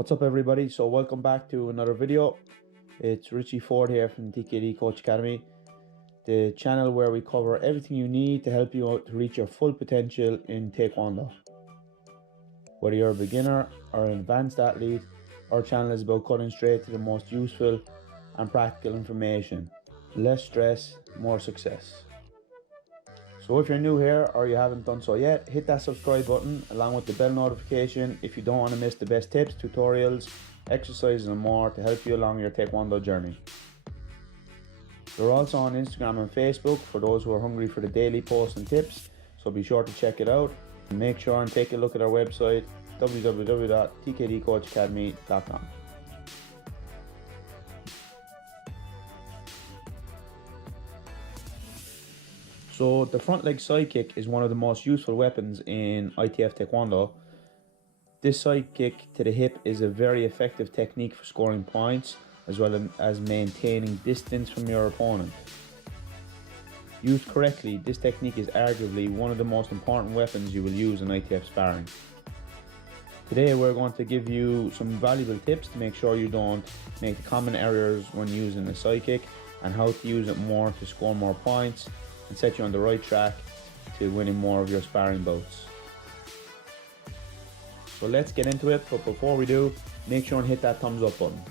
What's up everybody? So welcome back to another video. It's Richie Forde here from TKD Coach Academy, the channel where we cover everything you need to help you out to reach your full potential in Taekwondo. Whether you're a beginner or an advanced athlete, our channel is about cutting straight to the most useful and practical information. Less stress, more success. So if you're new here or you haven't done so yet, hit that subscribe button along with the bell notification if you don't want to miss the best tips, tutorials, exercises and more to help you along your Taekwondo journey. We're also on Instagram and Facebook for those who are hungry for the daily posts and tips, so be sure to check it out. And make sure and take a look at our website www.tkdcoachacademy.com. So the front leg side kick is one of the most useful weapons in ITF Taekwondo. This side kick to the hip is a very effective technique for scoring points as well as maintaining distance from your opponent. Used correctly, this technique is arguably one of the most important weapons you will use in ITF sparring. Today we're going to give you some valuable tips to make sure you don't make the common errors when using a side kick and how to use it more to score more points and set you on the right track to winning more of your sparring bouts. So let's get into it, but before we do, make sure and hit that thumbs up button.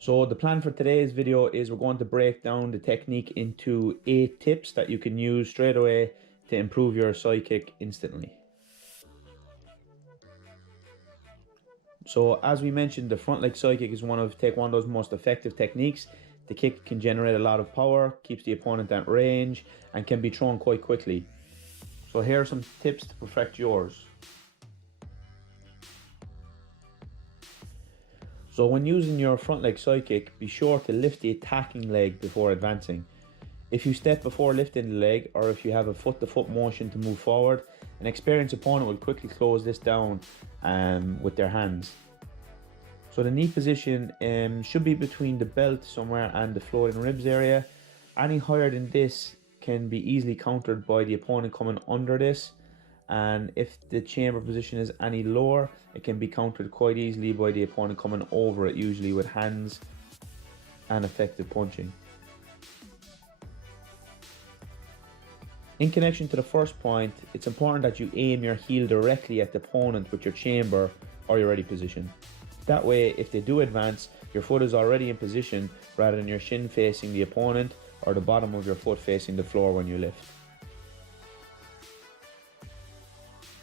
So the plan for today's video is we're going to break down the technique into 8 tips that you can use straight away to improve your side kick instantly. So as we mentioned, the front leg side kick is one of Taekwondo's most effective techniques. The kick can generate a lot of power, keeps the opponent at range, and can be thrown quite quickly. So here are some tips to perfect yours. So when using your front leg side kick, be sure to lift the attacking leg before advancing. If you step before lifting the leg, or if you have a foot-to-foot motion to move forward, an experienced opponent will quickly close this down with their hands. So the knee position should be between the belt somewhere and the floating ribs area. Any higher than this can be easily countered by the opponent coming under this, and if the chamber position is any lower, it can be countered quite easily by the opponent coming over it, usually with hands and effective punching. In connection to the first point, it's important that you aim your heel directly at the opponent with your chamber or your ready position. That way, if they do advance, your foot is already in position rather than your shin facing the opponent or the bottom of your foot facing the floor when you lift.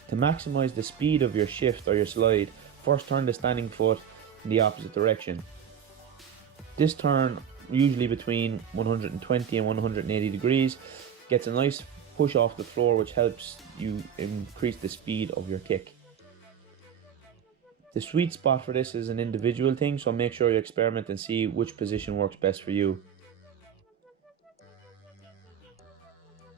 To maximize the speed of your shift or your slide, first turn the standing foot in the opposite direction. This turn, usually between 120 and 180 degrees, gets a nice push off the floor, which helps you increase the speed of your kick. The sweet spot for this is an individual thing, so make sure you experiment and see which position works best for you.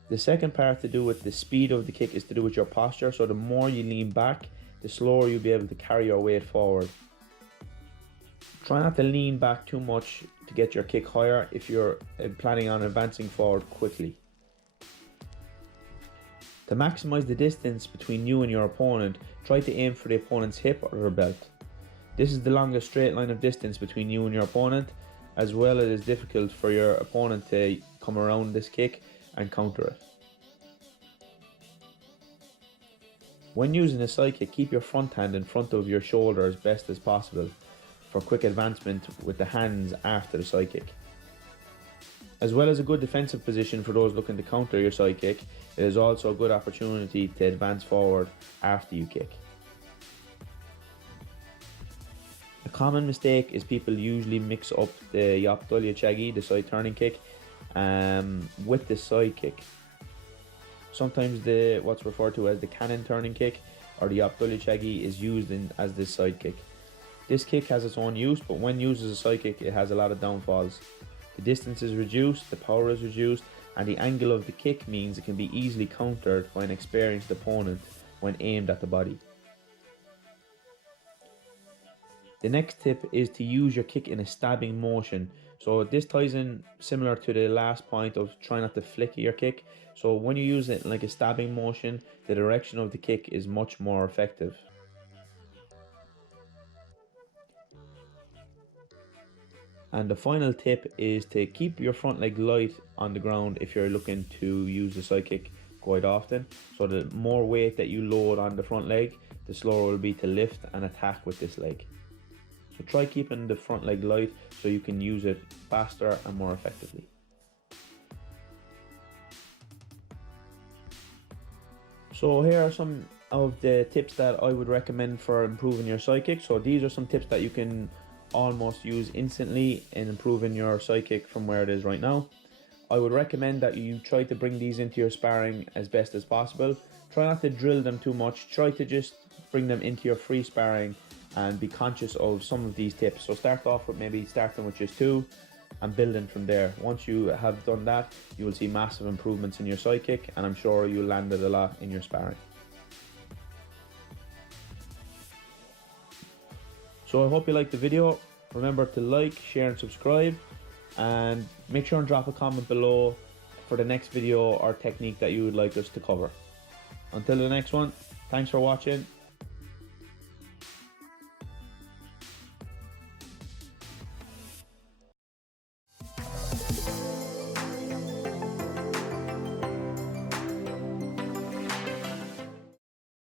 The second part to do with the speed of the kick is to do with your posture, so the more you lean back, the slower you'll be able to carry your weight forward. Try not to lean back too much to get your kick higher if you're planning on advancing forward quickly. To maximize the distance between you and your opponent, try to aim for the opponent's hip or their belt. This is the longest straight line of distance between you and your opponent, as well as it is difficult for your opponent to come around this kick and counter it. When using a side kick, keep your front hand in front of your shoulder as best as possible for quick advancement with the hands after the side kick. As well as a good defensive position for those looking to counter your side kick, it is also a good opportunity to advance forward after you kick. A common mistake is people usually mix up the Yapdolya Chagi, the side turning kick, with the side kick. Sometimes what's referred to as the cannon turning kick or the Yapdolya Chagi is used as this side kick. This kick has its own use, but when used as a side kick, it has a lot of downfalls. The distance is reduced, the power is reduced, and the angle of the kick means it can be easily countered by an experienced opponent when aimed at the body. The next tip is to use your kick in a stabbing motion. So this ties in similar to the last point of trying not to flick your kick. So when you use it like a stabbing motion, the direction of the kick is much more effective. And the final tip is to keep your front leg light on the ground if you're looking to use the side kick quite often. So the more weight that you load on the front leg, the slower it will be to lift and attack with this leg. So try keeping the front leg light so you can use it faster and more effectively. So here are some of the tips that I would recommend for improving your side kick. So these are some tips that you can almost use instantly in improving your side kick from where it is right now. I would recommend that you try to bring these into your sparring as best as possible. Try not to drill them too much. Try to just bring them into your free sparring and be conscious of some of these tips. So start off with maybe starting with just 2 and building from there. Once you have done that, you will see massive improvements in your side kick, and I'm sure you'll land it a lot in your sparring. So I hope you liked the video. Remember to like, share and subscribe, and make sure and drop a comment below for the next video or technique that you would like us to cover. Until the next one, thanks for watching.